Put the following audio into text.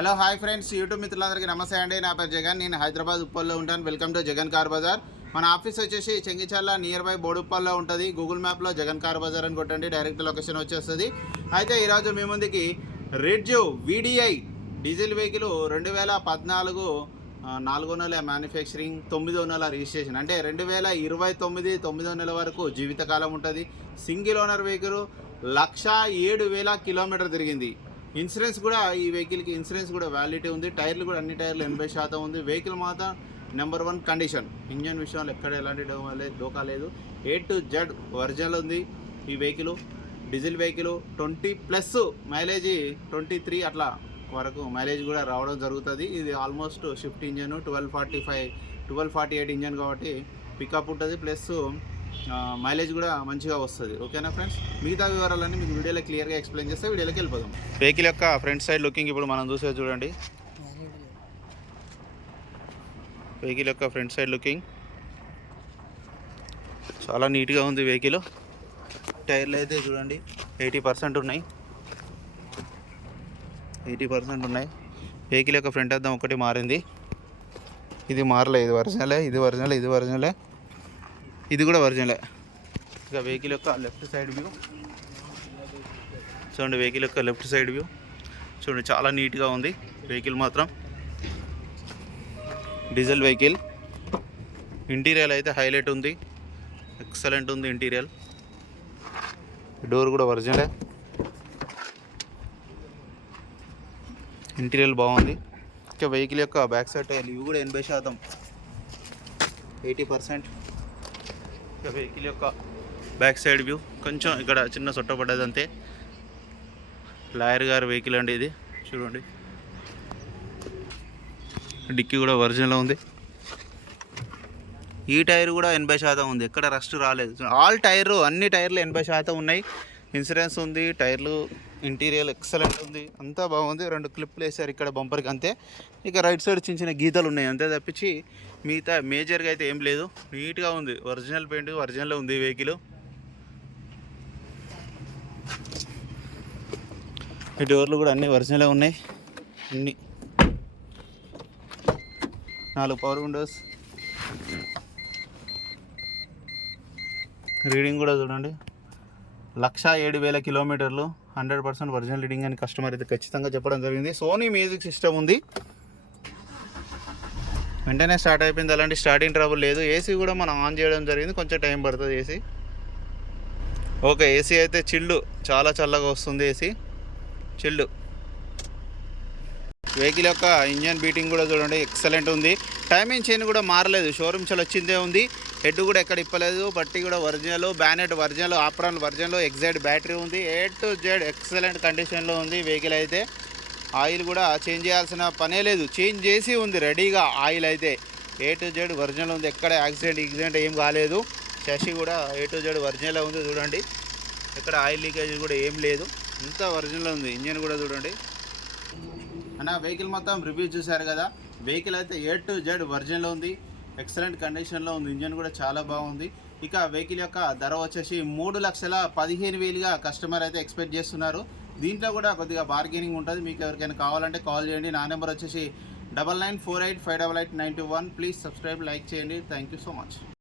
Hello hi friends, YouTube మిత్రులందరికీ నమస్తే అండి. నా పేరు జగన్, నేను హైదరాబాద్ ఉప్పల్లో ఉంటాను. Welcome to Jagan car bazaar. మన ఆఫీస్ వచ్చేసి చెంగిచర్ల నియర్ బై బోడుప్పల్లో ఉంటుంది. గూగుల్ మ్యాప్లో జగన్ కార్ బజార్ అని కొట్టండి, డైరెక్ట్ లొకేషన్ వచ్చేస్తుంది. అయితే ఈరోజు మీ ముందుకి రెడ్జో VDI డీజిల్ వెహికల్ 2014 4వ నెల మ్యానుఫ్యాక్చరింగ్, 9వ నెల రిజిస్ట్రేషన్, అంటే 2029 9వ నెల వరకు జీవితకాలం ఉంటుంది. సింగిల్ ఓనర్ వెహికల్ 1,07,000 కిలోమీటర్ తిరిగింది. ఇన్సూరెన్స్ కూడా ఈ వెహికల్కి ఇన్సూరెన్స్ కూడా వ్యాలిడిటీ ఉంది. టైర్లు కూడా అన్ని టైర్లు 80% ఉంది. వెహికల్ మాత్రం నెంబర్ 1 కండిషన్. ఇంజన్ విషయంలో ఎక్కడ ఎలాంటి డోకా లేదు. A to Z ఒరిజినల్ ఉంది ఈ వెహికల్. డీజిల్ వెహికల్ 20+ మైలేజ్, 23 అట్లా వరకు మైలేజ్ కూడా రావడం జరుగుతుంది. ఇది ఆల్మోస్ట్ షిఫ్ట్ ఇంజన్, 1248 ఇంజన్ కాబట్టి పికప్ ఉంటుంది, ప్లస్ మైలేజ్ కూడా మంచిగా వస్తుంది. ఓకేనా ఫ్రెండ్స్, మిగతా వివరాలన్నీ మీకు వీడియోలో క్లియర్గా ఎక్స్ప్లెయిన్ చేస్తే వీడియోలోకి వెళ్ళిపోదాం. వెహికల్ యొక్క ఫ్రంట్ సైడ్ లుకింగ్ ఇప్పుడు మనం చూసేది చూడండి. వెహికల్ యొక్క ఫ్రంట్ సైడ్ లుకింగ్ చాలా నీట్గా ఉంది వెహికల్. టైర్లు అయితే చూడండి 80% ఉన్నాయి. వెహికల్ యొక్క ఫ్రంట్ అద్దం ఒకటి మారింది, ఇది మారలే. ఇది ఒరిజినలే, ఇది కూడా ఒరిజినలే. ఇక వెహికల్ యొక్క లెఫ్ట్ సైడ్ వ్యూ చూడండి. చూడండి, చాలా నీట్గా ఉంది వెహికల్ మాత్రం. Diesel vehicle. ఇంటీరియర్ అయితే హైలైట్ ఉంది, ఎక్సలెంట్ ఉంది ఇంటీరియర్. డోర్ కూడా ఒరిజినలే. ఇంటీరియర్ బాగుంది. ఇక వెహికల్ యొక్క బ్యాక్ సైడ్ టైర్లు ఇవి కూడా 80%, 80%. ఇక వెహికల్ యొక్క బ్యాక్ సైడ్ వ్యూ కొంచెం ఇక్కడ చిన్న సొట్ట పడ్డది అంతే. లాయర్ గారి వెహికల్ అండి ఇది. చూడండి, డిక్కీ కూడా ఒరిజినల్ ఉంది. ఈ టైర్ కూడా 80% ఉంది, ఎక్కడ రస్ట్ రాలేదు. అన్ని టైర్లు 80% ఉన్నాయి. ఇన్సూరెన్స్ ఉంది, టైర్లు, ఇంటీరియర్ ఎక్సలెంట్ ఉంది, అంతా బాగుంది. 2 క్లిప్లు వేసారు ఇక్కడ బంపర్కి అంతే. ఇక రైట్ సైడ్ చిన్న గీతలు ఉన్నాయి అంతే తప్పించి మిగతా మేజర్గా అయితే ఏం లేదు. నీట్గా ఉంది, ఒరిజినల్ పెయింట్ ఒరిజినల్ ఉంది వెహికల్. ఈ డోర్లు కూడా అన్నీ ఒరిజినలే ఉన్నాయి. అన్నీ 4 పవర్ విండోస్. రీడింగ్ కూడా చూడండి, 1,07,000 కిలోమీటర్లు, 100% ఒరిజినల్ రీడింగ్ అని కస్టమర్ అయితే ఖచ్చితంగా చెప్పడం జరిగింది. సోనీ మ్యూజిక్ సిస్టమ్ ఉంది, వెంటనే స్టార్ట్ అయిపోయింది, అలాంటి స్టార్టింగ్ ట్రబుల్ లేదు. ఏసీ కూడా మనం ఆన్ చేయడం జరిగింది, కొంచెం టైం పడుతుంది ఏసీ. ఓకే, ఏసీ అయితే చిల్డ్, చాలా చల్లగా వస్తుంది ఏసీ, చిల్డ్. వెహికల్ యొక్క ఇంజన్ బీటింగ్ కూడా చూడండి ఎక్సలెంట్ ఉంది. టైమింగ్ చైన్ కూడా మారలేదు, షోరూమ్ చాలా వచ్చిందే ఉంది. హెడ్ కూడా ఎక్కడ ఇప్పలేదు, బట్టి కూడా original, bonnet original, apron original, excite battery ఉంది. A to Z ఎక్సలెంట్ కండిషన్లో ఉంది వెహికల్ అయితే. ఆయిల్ కూడా చేంజ్ చేయాల్సిన పనే లేదు, చేంజ్ చేసి ఉంది రెడీగా. ఆయిల్ అయితే A to Z ఒరిజినల్ ఉంది, ఎక్కడ యాక్సిడెంట్ ఏం కాలేదు. షషి కూడా A to Z ఒరిజినల్ ఉంది చూడండి, ఎక్కడ ఆయిల్ లీకేజ్ కూడా ఏం లేదు, అంతా ఒరిజినల్ ఉంది. ఇంజన్ కూడా చూడండి అన్న. వెహికల్ మొత్తం రివ్యూ చూశారు కదా. వెహికల్ అయితే A to Z ఒరిజినల్ ఉంది, ఎక్సలెంట్ కండిషన్లో ఉంది. ఇంజన్ కూడా చాలా బాగుంది. ఇక వెహికల్ యొక్క ధర వచ్చేసి 3,15,000గా కస్టమర్ అయితే ఎక్స్పెక్ట్ చేస్తున్నారు. దీంట్లో కూడా కొద్దిగా బార్గెనింగ్ ఉంటుంది. మీకు ఎవరికైనా కావాలంటే కాల్ చేయండి. నా నెంబర్ వచ్చేసి 9948588921. ప్లీజ్ సబ్స్క్రైబ్, లైక్ చేయండి. Thank you so much.